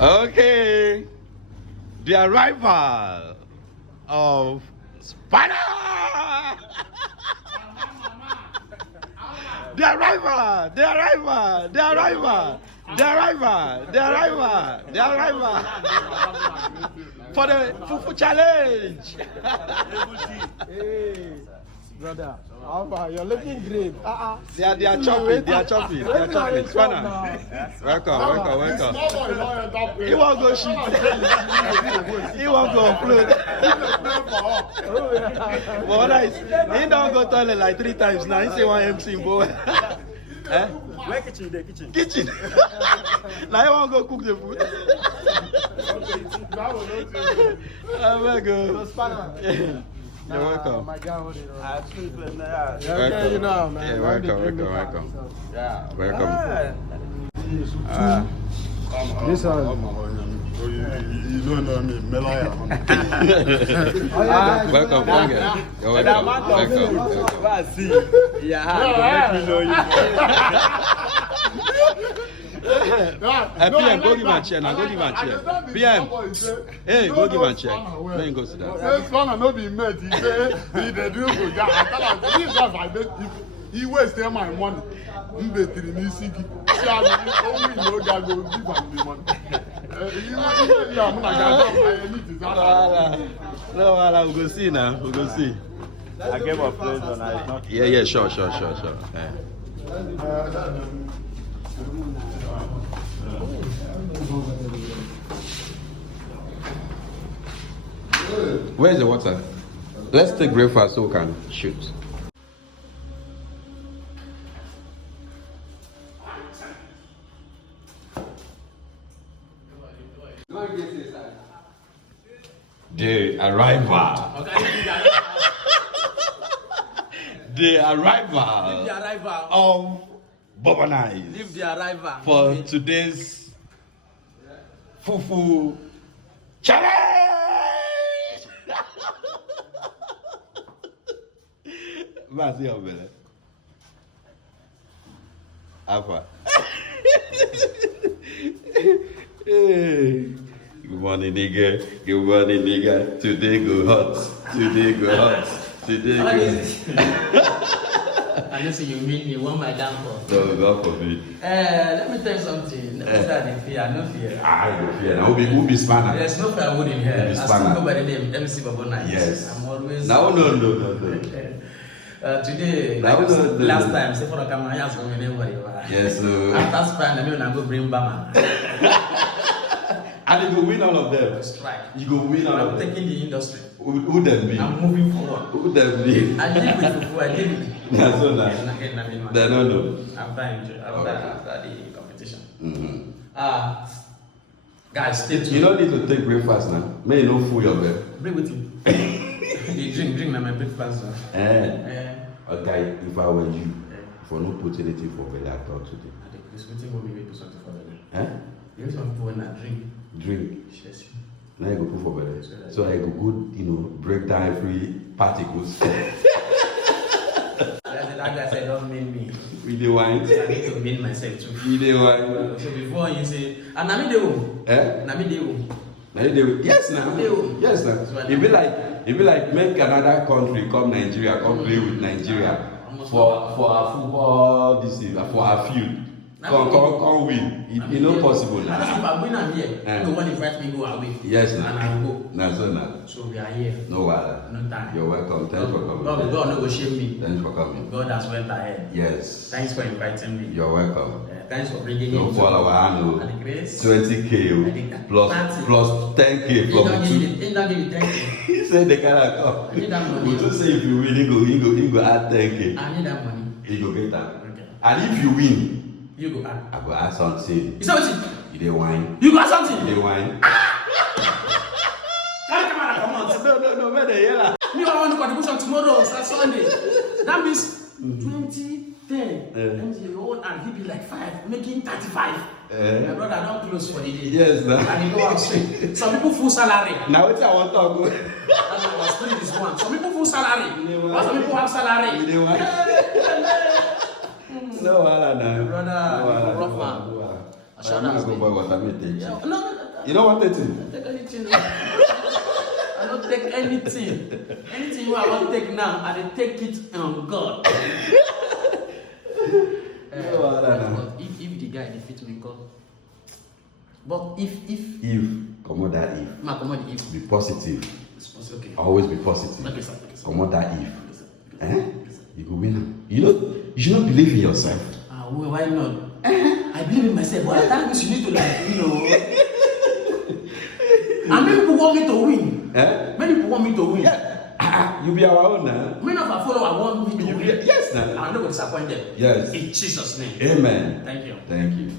Okay. The arrival of Spider! The arrival! The arrival! The arrival! The arrival! The arrival! The arrival! For the Fufu challenge! Hey, brother. You're looking great. They are chopping. They are chopping. They are chopping. Spanner. Welcome. He won't go shoot. He won't go float. But nice. He don't go toilet like 3 times now. He say one MC boy. Eh? Where kitchen? The kitchen. Kitchen. Now he won't go cook the food. Oh my God. You're welcome. My guy, hold it on. Okay, you know, man. Yeah, welcome. Yeah. Welcome. This one. You don't know me, Melaya. Welcome, You're welcome. PM, go give my chair now. Go give my chair. PM, hey, go give my chair. Let him go sit down. This one no be met. He say he dey do good. I tell him this guy I bet he wasted my money. He bet in this city. See how many only no guy go give am the money. No, we go see now. We go see. I gave a place and I not. Yeah, sure. Where's the water? Let's take breakfast so we can shoot. The arrival. The arrival of Bobonice. Leave the arrival. For today's Fufu challenge. What's your belly? Alpha. Good morning, nigga. Good morning, nigga. Today go hot. Today go hot. Today go I know so you mean you want my downfall. No, not for me. Let me tell you something. No fear, no fear. I don't fear. Now who be spanner? There's no firewood in here. I still go by the name MC Bobonice. Yes. I'm always. No. Today, last time, say for the camera, I asked me anybody. Yes, so. After span, I mean, I go bring Bama. And you go win all of them. Strike. You go win all of I'm them. taking the industry. Who them be? I'm moving forward. Who them be? I live with Fufu, I live with That's so nice. They don't know. After the competition. Mm-hmm. Guys, stay tuned. You don't need to take breakfast now. May you not fool your bed. Bring with you. You drink my breakfast. Okay, if I were you, for no put anything for belly, I talk today. This meeting will be to something for belly. You know some people when I drink. Drink. Yes. Now you go put for belly. So I go good, break down every particles. That guy said, don't mean me. We the wine. I need to mean myself too. We the wine. So before you say, and Nami Dewo. Nami Dewo. Yes, now. Yes, now. It be like make another country come Nigeria, come play with Nigeria for our football, this is for our field. Come win. It's not possible now. If I win, I'm here. No one invite me go away. Yes, now. And I will go. Now, so now. So we are here. No water. No time. You're welcome. Thanks for coming. God no go shame me. Thanks for coming. God has went ahead. Yes. Thanks for inviting me. You're welcome. Thanks for bringing No me. follow our 20K plus 10K from the two. He don't give you 10K. He said they cannot come. I need that money. We just say if you win, he go add 10K. I need that money. He go get that. Okay. And if you win, you go add. I go add something. You say what? You dey wine. You got something? You dey wine. Come on. No, where the hell? Me, I want to contribution tomorrow, Sunday. That means 2010. And you own and he be like 5, making 35. My brother don't close for the day. Yes, now. And he go out straight. Some people full salary. Now what I want to talk about? That's what was three is one. Some people full salary. But some people have salary. You dey wine. No, brother, rough man. I'm not going to buy what I may take. No, You don't want it to? Take anything. I don't take anything. Anything I want to take now, I dey take it on God. But if the guy defeats me, God. But if come on that if. Ma come on the if. Be positive. It's okay. Always be positive. Okay, sir. Come on that if. You go win. You should not believe in yourself. Well, why not? I believe in myself, but that means you need to and many people want me to win. Many people want me to win. Yeah. You be our own now. Many of our followers want me to win. Yes, now. I'm not going to disappoint them. Yes. In Jesus' name. Amen. Thank you. Thank you.